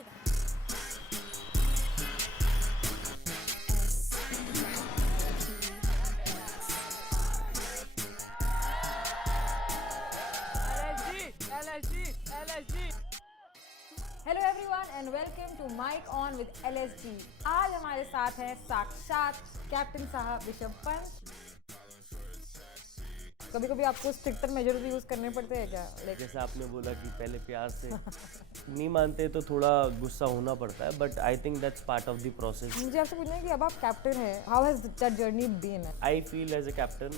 Hello everyone and welcome to mic on with LSG। आज हमारे साथ हैं साक्षात कैप्टन साहब ऋषभ पंत। कभी कभी आपको स्ट्रिक्टर मेजर्स भी यूज करने पड़ते हैं क्या? जैसे आपने बोला कि पहले प्यार से नहीं मानते तो थोड़ा गुस्सा होना पड़ता है, but I think that's part of the process. मुझे आपसे पूछना है कि अब आप कैप्टन हैं, how has that journey been? I feel as a captain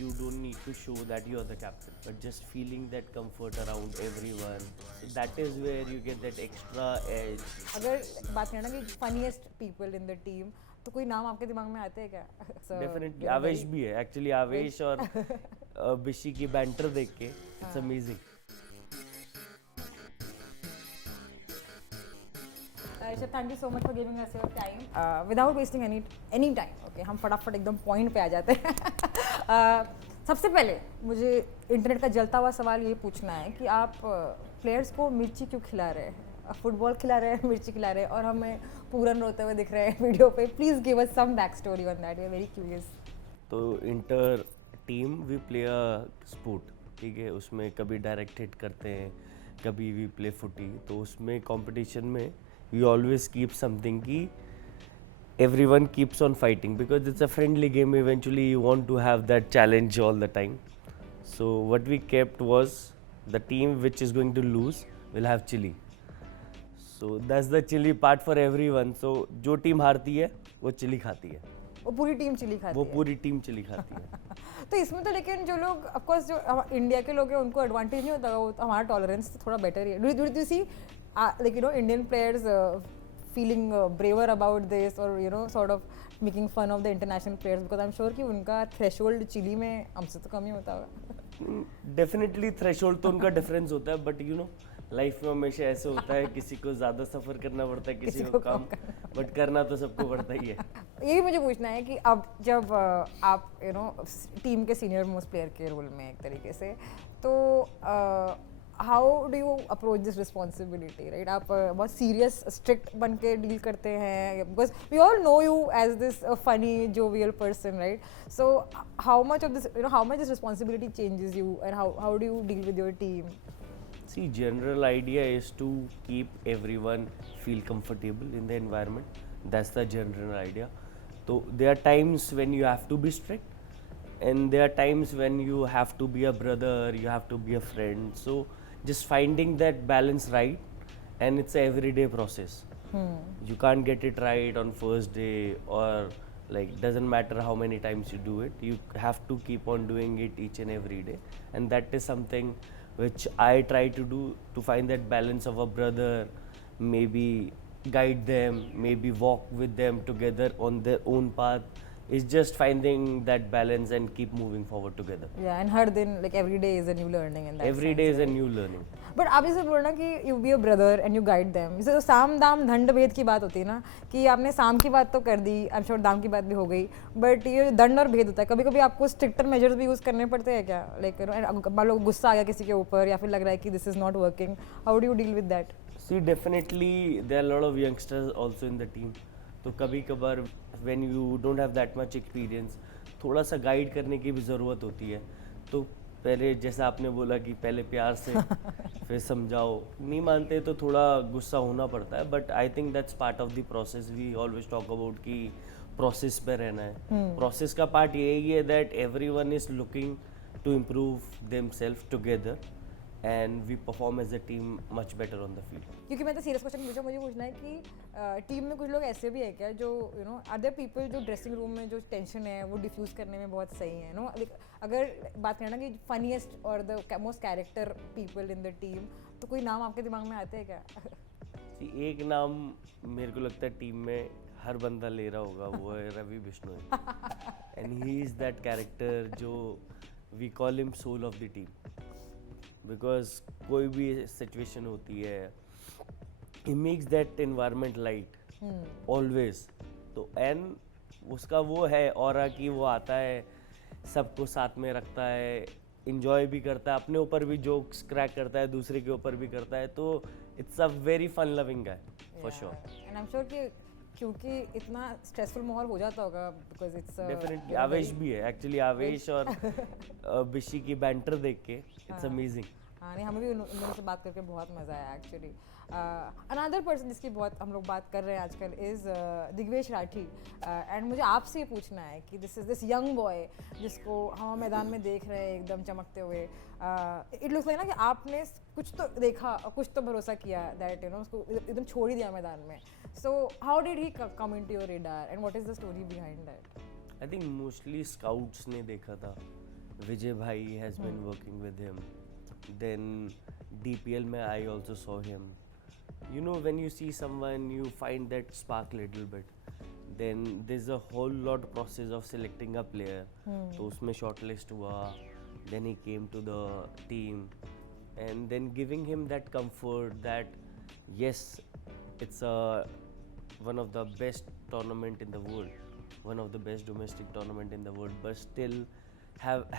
you don't need to show that you are the captain, but just feeling that comfort around everyone, that is where you get that extra edge. अगर बात करें ना कि funniest people in the team, तो कोई नाम आपके दिमाग में आते हैं क्या? डेफिनेटली आवेश भी है, एक्चुअली आवेश और बिशी की बैंटर देख के it's amazing. Rishabh, thank you so much for giving us your time without wasting any time. Okay, हम फटाफट एकदम पॉइंट पे आ जाते हैं। सबसे पहले मुझे इंटरनेट का जलता हुआ सवाल ये पूछना है कि आप प्लेयर्स को मिर्ची क्यों खिला रहे हैं? फुटबॉल खिला रहे हैं, मिर्ची खिला रहे हैं, और हमें पूरन रोते हुए दिख रहे हैं वीडियो पे। Please give us some back story on that, we are very curious. तो inter team we play a sport, ठीक है, उसमें कभी डायरेक्ट हिट करते हैं, कभी वी प्ले फुटी। तो उसमें कंपटीशन में वी ऑलवेज कीप समथिंग की everyone keeps on fighting because it's a friendly game. Eventually you want to have that challenge all the time. So what we kept was the team which is going to lose will have chili. So that's the chili part for everyone. So जो team हारती है वो chilli खाती है, वो पूरी team chilli खाती है। वो पूरी टीम चिली खाती है। तो इसमें तो लेकिन जो लोग ऑफ कोर्स जो इंडिया के लोग हैं उनको एडवांटेज नहीं होता, वो हमारा टॉलरेंस तो थोड़ा बेटर ही है। Do you see like you know Indian players feeling braver about this, or you know sort of making fun of the international players, because I'm sure कि उनका threshold चिली में हमसे तो कम ही होता होगा। डेफिनेटली थ्रेशोल्ड तो उनका डिफरेंस होता है, बट यू नो लाइफ में हमेशा ऐसे होता है, किसी को ज़्यादा सफ़र करना पड़ता है, किसी को कम, बट करना तो सबको पड़ता ही है। यही मुझे पूछना है कि अब जब आप यू नो टीम के सीनियर मोस्ट प्लेयर के रोल में एक तरीके से, तो how do you approach this responsibility, right? आप बहुत सीरियस स्ट्रिक्ट बन के डील करते हैं, because we all know you as this funny jovial person, right? So how much of this you know how much this responsibility changes you, and how do you deal with your team? See, general idea is to keep everyone feel comfortable in the environment. That's the general idea. So there are times when you have to be strict, and there are times when you have to be a brother, you have to be a friend. So just finding that balance right, and it's a everyday process. You can't get it right on first day, or like doesn't matter how many times you do it. You have to keep on doing it each and every day, and that is something which I try to do, to find that balance of a brother, maybe guide them, maybe walk with them together on their own path. It's just finding that balance and keep moving forward together. Yeah, and हर दिन like every day is a new learning in that Every sense, day is a right? new learning. But आप इसे बोलना कि you be a brother and you guide them, जैसे तो साम दाम दंड भेद की बात होती है ना, कि आपने साम की बात तो कर दी, आई एम श्योर दाम की बात भी हो गई, बट ये दंड और भेद होता है। कभी कभी आपको स्ट्रिक्टर मेजर्स भी यूज़ करने पड़ते हैं क्या? लाइक मान लो गुस्सा आ गया किसी के ऊपर, या फिर लग रहा है कि this is not working, how do you deal with that? See, definitely there are a lot of youngsters also in the team. तो कभी कभार when you don't have that much experience, थोड़ा सा गाइड करने की भी ज़रूरत होती है। तो पहले जैसा आपने बोला कि पहले प्यार से फिर समझाओ, नहीं मानते तो थोड़ा गुस्सा होना पड़ता है, but I think that's part of the process. We always talk about कि प्रोसेस पे रहना है। प्रोसेस का पार्ट यही है that everyone is looking to improve themselves together, and we perform as a team much better on the field. क्योंकि मैं तो सीरियस क्वेश्चन पूछा, मुझे पूछना है कि टीम में कुछ लोग ऐसे भी है क्या जो यू नो अदर पीपल जो ड्रेसिंग रूम में जो टेंशन है वो डिफ्यूज़ करने में बहुत सही है, नो? अगर बात करना कि फनीएस्ट और the most character people in the team, तो कोई नाम आपके दिमाग में आते हैं क्या? एक नाम मेरे को लगता है टीम में हर बंदा ले रहा होगा, वो है Ravi Bishnoi, and he is that character जो we call him soul of the team, because कोई भी सिचुएशन होती है, he makes that environment light always. तो एंड उसका वो है ऑरा कि वो आता है, सबको साथ में रखता है, इंजॉय भी करता है, अपने ऊपर भी जोक्स क्रैक करता है, दूसरे के ऊपर भी करता है। तो it's a very fun loving guy for sure. And I am sure कि क्योंकि इतना स्ट्रेसफुल माहौल हो जाता होगा बिकॉज इट्स डेफिनेटली आवेश भी है एक्चुअली, आवेश और बिशी की बैंटर देख के इट्स अमेजिंग. हाँ नहीं, हमें भी उन दोनों से बात करके बहुत मज़ा आया एक्चुअली. अनदर पर्सन जिसकी बहुत हम लोग बात कर रहे हैं आजकल इज़ दिग्वेश राठी. एंड मुझे आपसे ये पूछना है कि दिस यंग बॉय जिसको हम मैदान में देख रहे हैं एकदम चमकते हुए, इट लुक्स लाइक ना कि आपने कुछ तो देखा और कुछ तो भरोसा किया दैट उसको एकदम छोड़ ही दिया मैदान में. So how did he come into your radar and what is the story behind that? I think mostly scouts ने देखा था. विजय भाई has been working with him. Then DPL में I also saw him. You know, when you see someone, you find that spark little bit. Then there's a whole lot process of selecting a player. तो उसमें shortlist हुआ. Then he came to the team, and then giving him that comfort that yes, it's one of the best tournament in the world, one of the best domestic tournament in the world, but still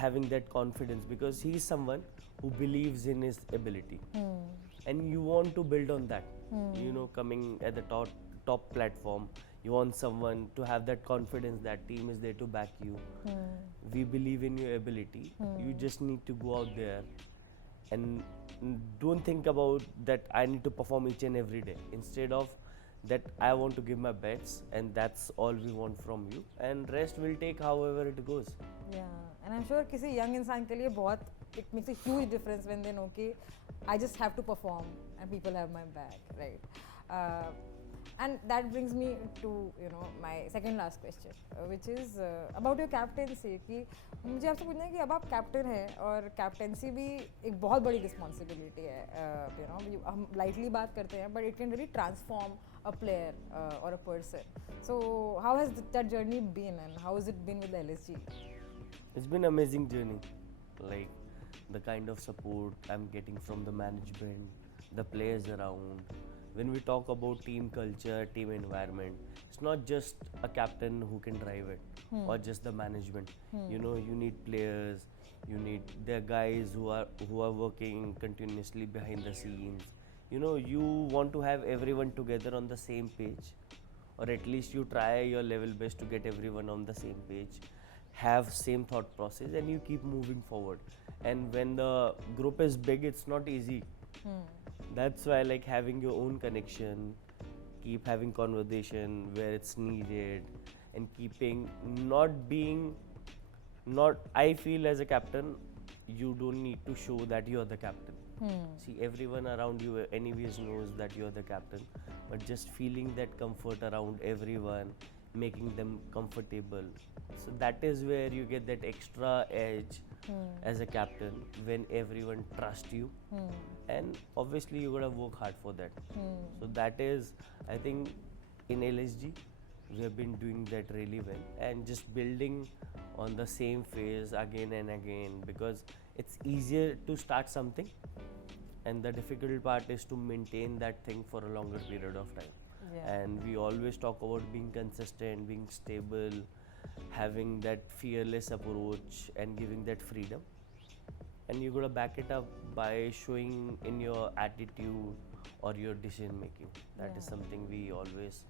having that confidence because he's someone who believes in his ability, and you want to build on that. You know, coming at the top platform, you want someone to have that confidence that team is there to back you. We believe in your ability. You just need to go out there and don't think about that I need to perform each and every day. Instead of that, I want to give my best, and that's all we want from you, and rest will take however it goes. Yeah, and I'm sure किसी young इंसान के लिए बहुत it makes a huge difference when they know कि I just have to perform and people have my back, right? And that brings me to my second last question, which is about your captaincy. कि मुझे आपसे पूछना है कि अब आप captain हैं और कैप्टेंसी भी एक बहुत बड़ी रिस्पॉन्सिबिलिटी है. हम लाइटली बात करते हैं but it can really transform a player or a person. So how has that journey been and how has it been with the LSG? It's been an amazing journey. Like the kind of support I'm getting from the management, the players around. When we talk about team culture, team environment, it's not just a captain who can drive it or just the management. You know, you need players, you need the guys who are working continuously behind the scenes. You know, you want to have everyone together on the same page, or at least you try your level best to get everyone on the same page, have same thought process, and you keep moving forward. And when the group is big, it's not easy. That's why like having your own connection, keep having conversation where it's needed, and keeping not I feel as a captain, you don't need to show that you're the captain. See, everyone around you anyways knows that you're the captain, but just feeling that comfort around everyone, making them comfortable, so that is where you get that extra edge as a captain when everyone trusts you. And obviously you gotta work hard for that. So that is, I think, in LSG we have been doing that really well, and just building on the same phase again and again, because it's easier to start something, and the difficult part is to maintain that thing for a longer period of time. And we always talk about being consistent, being stable, having that fearless approach, and giving that freedom. And you gotta back it up by showing in your attitude or your decision making. That is something we always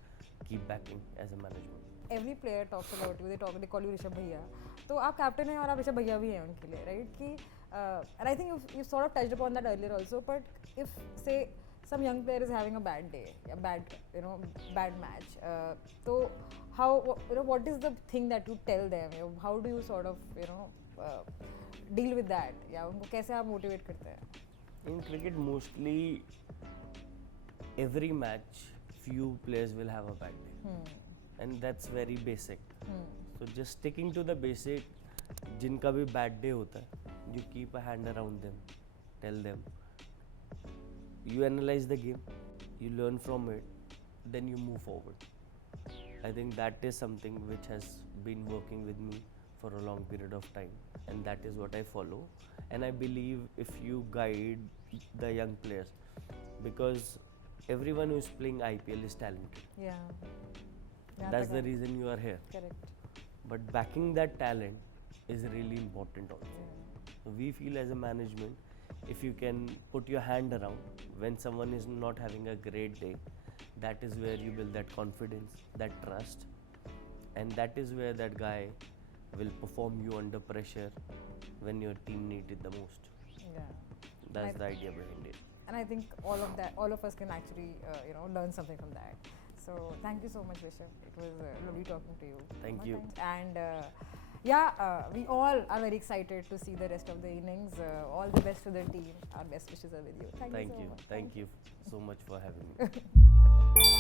keep backing as a management. Every player talks about you. They call you Rishabh भैया. तो आप captain हैं और आप ऋषभ भैया भी हैं उनके लिए, right? कि and I think you sort of touched upon that earlier also. But if say some young player is having a bad day, a bad match, so how what is the thing that you tell them? How do you sort of deal with that? या उनको कैसे आप motivate करते हैं? In cricket, mostly every match, few players will have a bad day. And that's very basic. So just sticking to the basic, जिनका भी bad day होता है, you keep a hand around them, tell them, you analyze the game, you learn from it, then you move forward. I think that is something which has been working with me for a long period of time, and that is what I follow. And I believe if you guide the young players, because everyone who is playing IPL is talented. Yeah. That's the reason you are here. Correct. But backing that talent is really important also. So we feel as a management, if you can put your hand around when someone is not having a great day, that is where you build that confidence, that trust, and that is where that guy will perform you under pressure when your team needs it the most. Yeah. That's I- the idea behind it. And I think all of us can actually, learn something from that. So thank you so much, Rishabh. It was lovely talking to you. Thank More you. times. And we all are very excited to see the rest of the innings. All the best to the team. Our best wishes are with you. Thank you so much. Thank you so much for having me.